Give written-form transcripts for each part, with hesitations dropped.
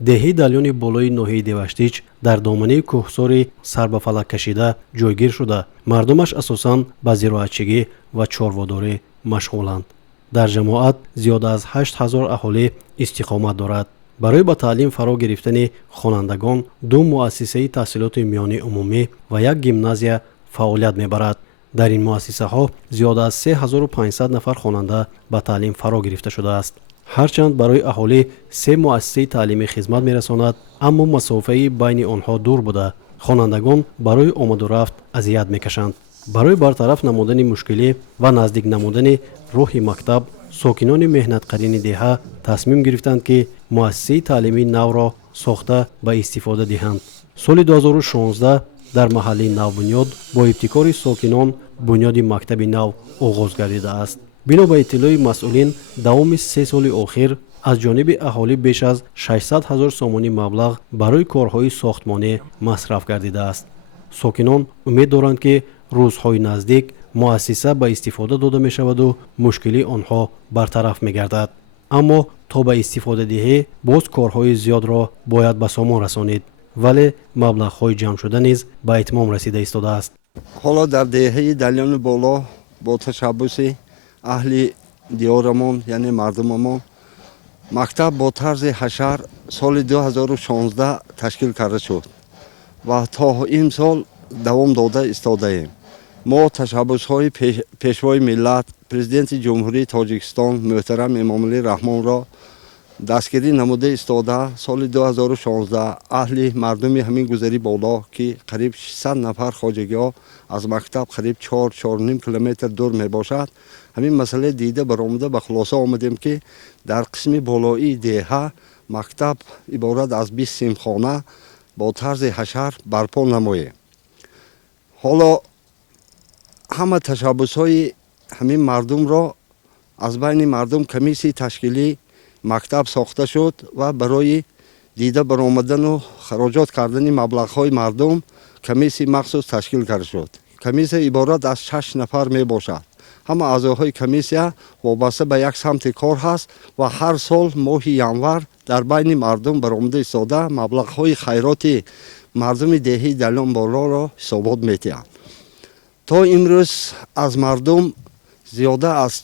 деҳаи далёни болои ноҳияи деваштич дар доманаи кӯҳсори сарбафалак кашида ҷойгир шуда, мардумаш асосан ба зироатчигӣ ва чорводорӣ машғуланд. дар ҷамоат зиёда аз 8000 аҳолӣ истиқомат дорад. барои ба таълим фаро гирифтани хонандагон 2 муассисаи таҳсилоти миёнии умумӣ ва 1 гимназия фаъолият мебарад. дар ин муассисаҳо зиёда аз 3500 нафар хонанда ба таълим фаро гирифта шудааст. ҳарчанд барои аҳолӣ 3 муассисаи таълимӣ хизмат мерасонад, аммо масофаи байни онҳо дур буда хонандагон барои омаду рафт азият мекашанд. барои бартараф намудани мушкилӣ ва наздик намудани рӯҳи мактаб, сокинони меҳнатқарини деҳа тасмим гирифтанд, ки муассисаи таълимии навро сохта ба истифода диҳанд. соли 2016 дар маҳалли Навбунёд бо ибтикори сокинон бунёди мактаби нав оғоз гардидааст. бино ба иттилои масъулин, давоми 3 соли охир аз ҷониби аҳолӣ беш аз 600 000 сомонӣ маблағ барои корҳои сохтмонӣ масраф гардидааст. сокинон умед доранд, ки рӯзҳои наздик муассиса ба истифода дода мешаваду мушкилии онҳо бартараф мегардад. аммо то ба истифодадиҳӣ боз корҳои зиёдро бояд ба сомон расонид, вале маблағҳои ҷамъшуда низ ба итмом расида истодааст. ҳоло дар деҳаи далёни боло бо ташаббуси аҳли диёрамон, яъне мардумамон, мактаб бо тарзи ҳашар соли 2016 ташкил карда шуд ва то имсол давом дода истодаем. мо ташаббусҳои пешвои миллат, президенти ҷумҳурии Тоҷикистон муҳтарам Эмомалӣ Раҳмонро дастгирӣ намуда истода соли 2016 аҳли мардуми ҳамин гузари боло, ки қариб 600 нафар хоҷагиҳо аз мактаб қариб 4-4.5 километр дур мебошад, ҳамин масъале дида баромада ба хулоса омадем, ки дар қисми болоии деҳа мактаб иборат аз 20 синфхона бо тарзи ҳашар барпо намоем. ҳоло ҳама ташаббусҳои ҳамин мардумро аз байни мардум комиссияи ташкилии мактаб сохта шуд ва барои дида баромадану хароҷот кардани маблағҳои мардум комиссияи махсус ташкил карда шуд. комиссия иборат аз 6 нафар мебошад. ҳама аъзоҳои комиссия вобаста ба як самти кор ҳаст ва ҳар сол моҳи январ дар байни мардум баромада истода маблағҳои хайроти мардуми деҳаи далён болоро ҳисобот метиҳанд. то имрӯз аз мардум зиёда аз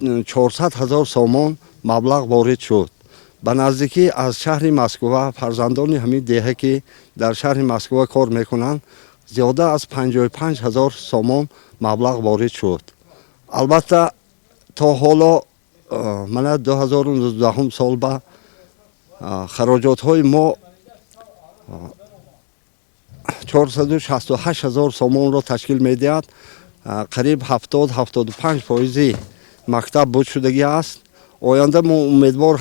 400 000 сомон маблағ ворид шуд. ба наздикӣ аз шаҳри Москва, фарзандони ҳамин деҳа, ки дар шаҳри Москва кор мекунанд, зиёда аз 55 000 сомон маблағ ворид шуд. албатта то ҳоло мана 2019 сол ба хароҷотҳои мо 468 000 сомонро ташкил медиҳад. қариб 70-75% мактаб буд шудагӣ аст. оянда мо умедвор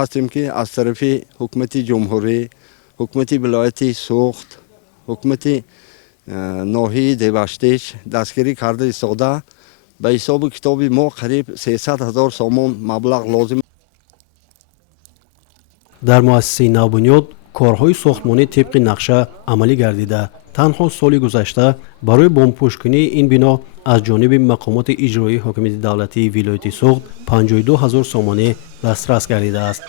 ҳастем, ки аз тарафи ҳукумати ҷумҳурӣ, ҳукумати вилояти Суғд, ҳукумати ноҳияи Деваштич дастгирӣ карда истода ба ҳисоби китоби мо қариб 300 000 сомон маблағ лозим. дар муассисаи Навбунёд корҳои сохтмонӣ тибқи нақша амалӣ гардида, танҳо соли гузашта барои бомпӯшкунии ин бино аз ҷониби мақомоти иҷроии ҳокимияти давлатии вилояти Суғд 52 000 сомонӣ дастрас гардидааст.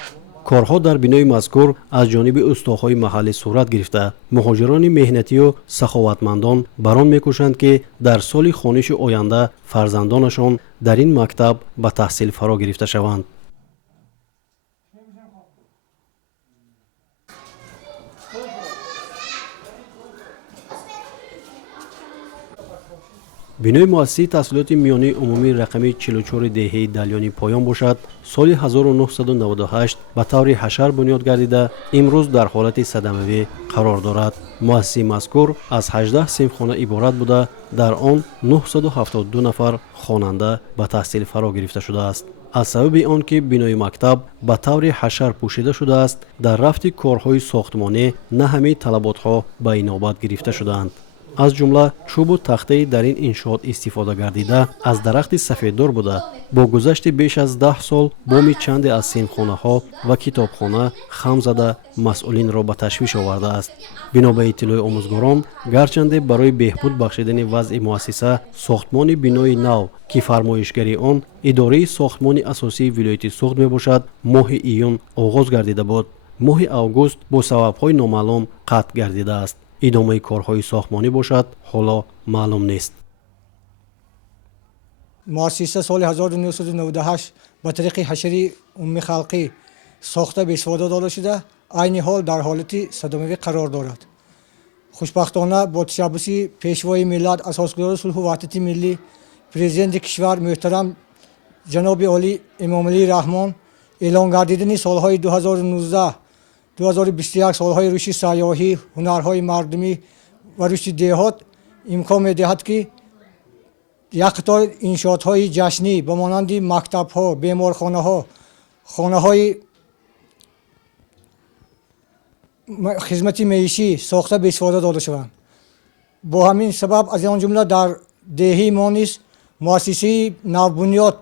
корҳо дар бинои мазкур аз ҷониби устохои маҳаллӣ сурат гирифта, муҳоҷирони меҳнатию саховатмандон бар он мекӯшанд, ки дар соли хониши оянда фарзандонашон дар ин мактаб ба таҳсил фаро гирифта шаванд. бинои муассисаи таҳсилоти миёнии умумии рақами 44 деҳаи далёни поён бошад, соли 1998 ба таври ҳашар бунёд гардида, имрӯз дар ҳолати садамавӣ қарор дорад. муассисаи мазкур аз 18 синфхона иборат буда, дар он 972 нафар хонанда ба таҳсил фаро гирифта шудааст. аз сабаби он ки бинои мактаб ба таври ҳашар пӯшида шудааст, дар рафти корҳои сохтмонӣ на ҳамаи талаботҳо ба инобат гирифта шудаанд. аз ҷумла чӯбу тахтаи дар ин иншоот истифода гардида аз дарахти сафеддор буда бо гузашти беш аз 10 сол боми чанде аз синфхонаҳо ва китобхона хам зада масъулинро ба ташвиш овардааст. бино ба иттилои омӯзгорон, гарчанде барои беҳбуд бахшидани вазъи муассиса сохтмони бинои нав ки фармоишгари он идораи сохтмони асосии вилояти суғд мебошад, моҳи июн оғоз гардида буд. моҳи август бо сабабҳои номаълум қатъ гардидааст. идомаи корҳои сохтмонӣ бошад, ҳоло маълум нест. муассиса соли 1998 ба тариқи ҳашари умми халқӣ сохта беистифода дода шуда, айни ҳол дар ҳолати садомавӣ қарор дорад. хушбахтона бо ташаббуси пешвои миллат, асосгузори сулҳу ваҳдати миллӣ, президенти кишвар муҳтарам ҷаноби олӣ эмомалии раҳмон эълон гардидани солҳои 2019-2021 солҳои рушди сайёҳӣ, ҳунарҳои мардумӣ ва рушди деҳот имкон медиҳад, ки як қатор иншоотҳои ҷашнӣ ба монанди мактабҳо, беморхонаҳо, хонаҳои хизмати меишӣ сохта беистифода дода шаванд. бо ҳамин сабаб аз он ҷумла дар деҳаи мо низ муассисаи навбунёд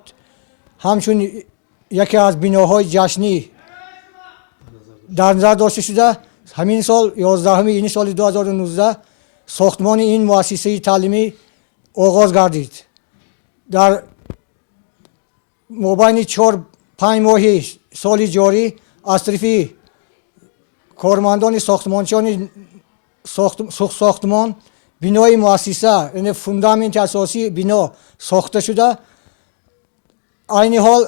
ҳамчун яке аз биноҳои ҷашнӣ дар назар дошта шуда, ҳамин сол 11 ини соли 2019 сохтмони ин муассисаи таълимӣ оғоз гардид. дар мобайни 4-5 моҳи соли ҷорӣ аз тарафи кормандони сохтмончиёни сохтмон бинои муассиса, яъне фундаменти асосии бино сохта шуда, айни ҳол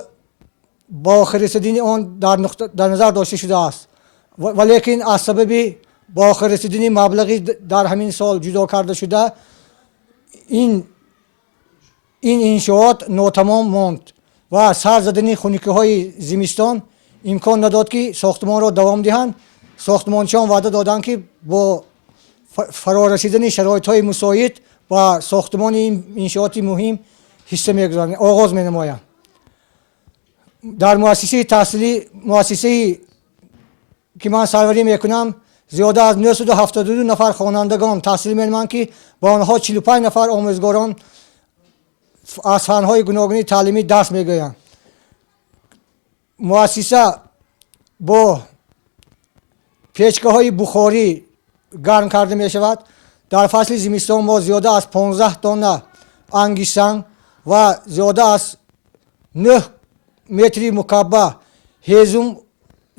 ба охир расидани он дар назар дошта шудааст. валекин аз сабаби ба охир расидани маблағи дар ҳамин сол ҷудо карда шуда, ин иншоот нотамом монд ва сар задани хунукиҳои зимистон имкон надод, ки сохтмонро давом диҳанд. сохтмончиён ваъда доданд, ки бо фарорасидани шароитҳои мусоид ба сохтмони ин иншооти муҳим ҳисса мегузоранд, оғоз менамоянд. дар муассисаи таҳсилӣ, муассисаи ки ман сарварӣ мекунам, зиёда аз 972 нафар хонандагон таҳсил менамоянд, ки ба онҳо 45 нафар омӯзгорон аз фанҳои гуногуни таълимӣ дарс мегӯянд. муассиса бо печкаҳои бухорӣ гарм карда мешавад. дар фасли зимистон мо зиёда аз 15 тонна ангишсанг ва зиёда аз 9 метри мукабба ҳезум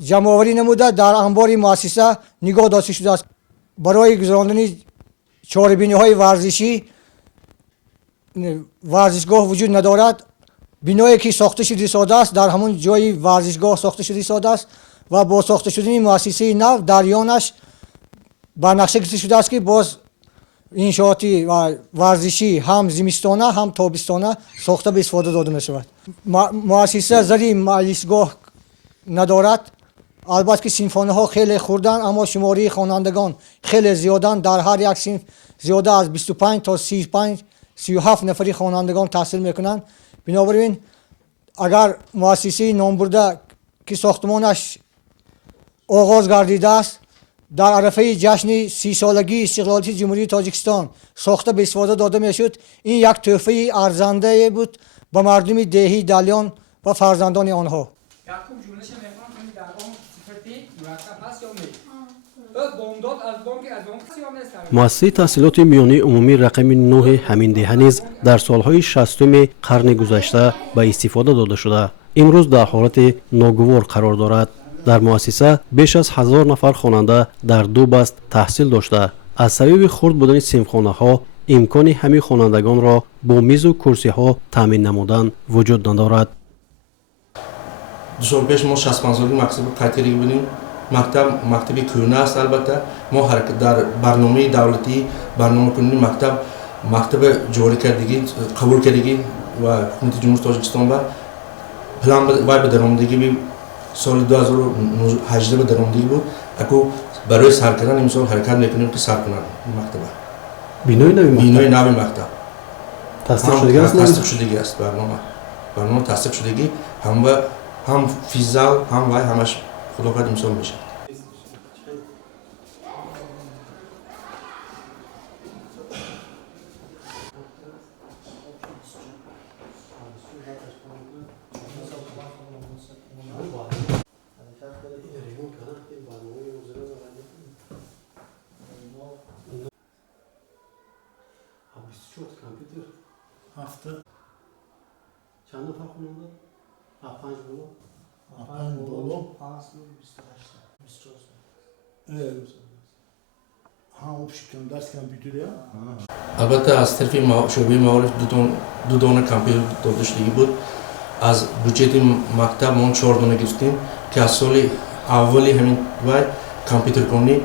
ҷамъоварӣ намуда дар анбори муассиса нигоҳ дошта шудааст. барои гузарондани чорабиниҳои варзишӣ варзишгоҳ вуҷуд надорад. биное ки сохта шуда истодааст, дар ҳамон ҷои варзишгоҳ сохта шуда истодааст ва бо сохта шудани муассисаи нав дар ёнаш ба нақша гирифта шудааст, ки боз иншооти ва варзишӣ ҳам зимистона ҳам тобистона сохта беистифода дода мешавад. муассиса зари маҷлисгоҳ надорад. албатта ки синфхонаҳо хеле хурданд, аммо шумории хонандагон хеле зиёданд. дар ҳар як синф зиёда аз 25 то 35-37 нафари хонандагон таҳсил мекунанд. бинобар ин агар муассисаи номбурда ки сохтмонаш оғоз гардидааст, дар арафаи ҷашни 30-солагии истиқлолияти ҷумҳурии Тоҷикистон сохта беистифода дода мешуд, ин як тӯҳфаи арзандае буд ба мардуми деҳии Далён ва фарзандони онҳо. муассисаи таҳсилоти миёнии умумӣ рақами 9 ҳамин деҳа низ дар солҳои 60-уми қарни гузашта ба истифода дода шуда, имрӯз дар ҳолати ногувор қарор дорад. дар муассиса беш аз 1000 нафар хонанда дар ду баст таҳсил дошта, аз сабаби хурд будани синфхонаҳо имкони ҳамин хонандагонро бо мизу курсиҳо таъмин намудан вуҷуд надорад. 2 сол пеш мо 65 соли мактаби қатирӣ будем. мактаби кӯҳна аст. албатта мо дар барномаи давлатӣ барномакунии мактаби ҷорӣ кардагӣ, қабул кардагӣ ва ҳукумати ҷумҳурии Тоҷикистон ва план вай ба даромадагӣ соли 2018 ба даромадагӣ буд. аку барои сар кардан имсол ҳаракат мекунем, ки сар кунанд мактаба. бинои нави мактаб тасдиқ шудагӣ аст. барнома тасдиқ шудагӣ ҳам физал ҳам вай ҳамаш худоқад имсол мешавад. البته از طرف شعبه معارف دو دانه کامپیوتر داده شدگی بود. از بودجت مکتب ما 4 دانه گرفتیم که از سال اولی همین وای کامپیوتر کنی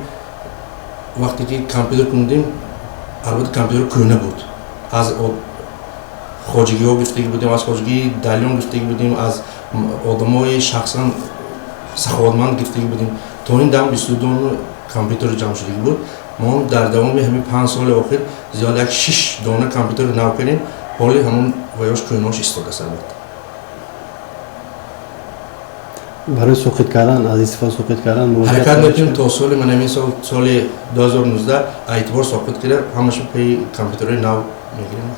وقتی که کامپیوتر کندیم البته کامپیوتر کهنه بود. از خواجگی ها گرفتگی بودیم، از خواجگی دلیان گرفتگی بودیم، از آدمای شخصا سخاوتمند گرفتگی بودیم. تا این دم 22 دانه کامپیوتر جمع شدگی بود. ما در دوام همین 5 سال آخر زیاد 6 دانه کامپیوتر نو کردیم. حالی همون ویاش کهنه‌اش ایستاده است. برای سقوط کردن از استفاده سقوط کردن حرکت میکنیم تا سال من همین سال 2019 اعتبار سقوط کرده همش پی کامپیوتر نو میگیریم.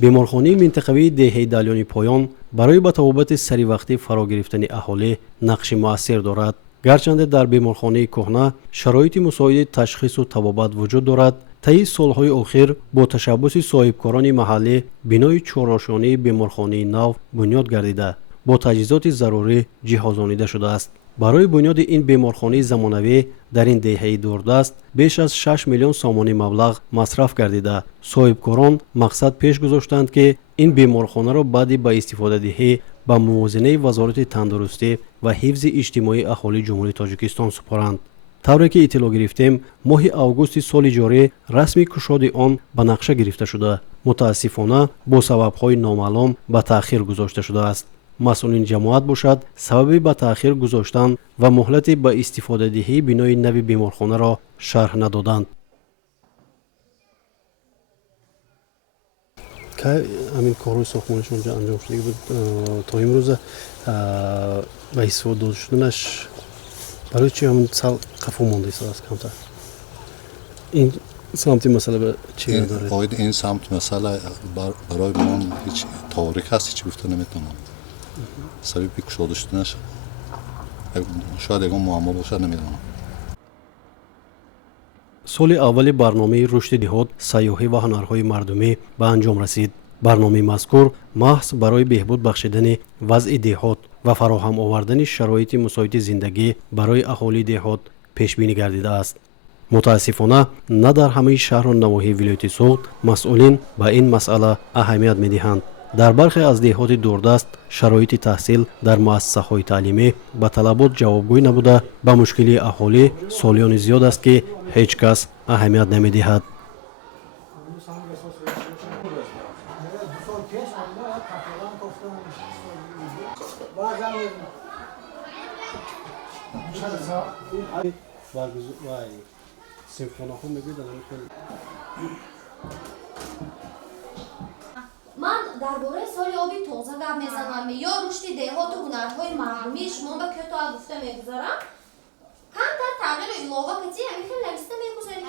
بیمارخانه منطقوی دهه دالیانی پایان برای به توابط سری وقتی فرا گرفتن اهالی نقش مؤثر دارد. گرچند در بیمارخانه کهنه شرایط مساعد تشخیص و طبابت وجود دارد، طی سالهای اخیر با تشبث صاحبکاران محلی بنای چهارآشانه بیمارخانه نو بنیاد گردیده با تجهیزات ضروری جهازانیده شده است. برای بنیاد این بیمارخانه زمانوی در این دهه دوردست بیش از 6 میلیون سامانی مبلغ مصرف گردیده. صاحبکاران مقصد پیش گذاشتند که این بیمارخانه را بعد به استفاده دهی به موازنه وزارت تندرستی و حفظ اجتماعی اهالی جمهوری تاجیکستان سپارند. طوری که اطلاع گرفتیم ماه اوگوست سال جاری رسمی کشاد آن به نقشه گرفته شده. متاسفانه با سبب‌های نامعلوم به تأخیر گذاشته شده است. مسئولین جماعت باشد سبب به تأخیر گذاشتن و مهلت به استفاده دهی بنای نوی بیمارخانه را شرح ندادند. که همین کارهای ساختمانش اونجا انجام شده بود تا امروز به استفاده داده شدنش برای چی همون سال قفو مونده است کمتر؟ این سمت مسئله به چی داره؟ این سمت مسئله برای من هیچ تاریخ هست هیچ گفته نمیتونم. سبب کشاده شدنش شاید اگه معما باشه نمیدونم. سال اول برنامه رشد دهات سیاحی و هنرهای مردمی به انجام رسید. برنامه مذکور محض برای بهبود بخشیدن وضع دهات و فراهم آوردن شرایط مساعد زندگی برای اهالی دهات پیش بینی گردیده است. متاسفانه نه در همه شهر و نواحی ولایت سوغد مسئولین به این مسئله اهمیت می‌دهند. در برخی از دهات دوردست شرایط تحصیل در مؤسسه‌های تعلیمی به طلبات جوابگوی نبوده به مشکلی اهالی سالیان زیاد است که هیچ کس اهمیت نمی‌دهد. من درباره سال آبی تازه گپ میزنم یا رشد دهات و هنرهای مردمی شما به که تا گفته میگذارم کمتر تغییر و علاوه کتی همین خیلی نویسته میگذاریم.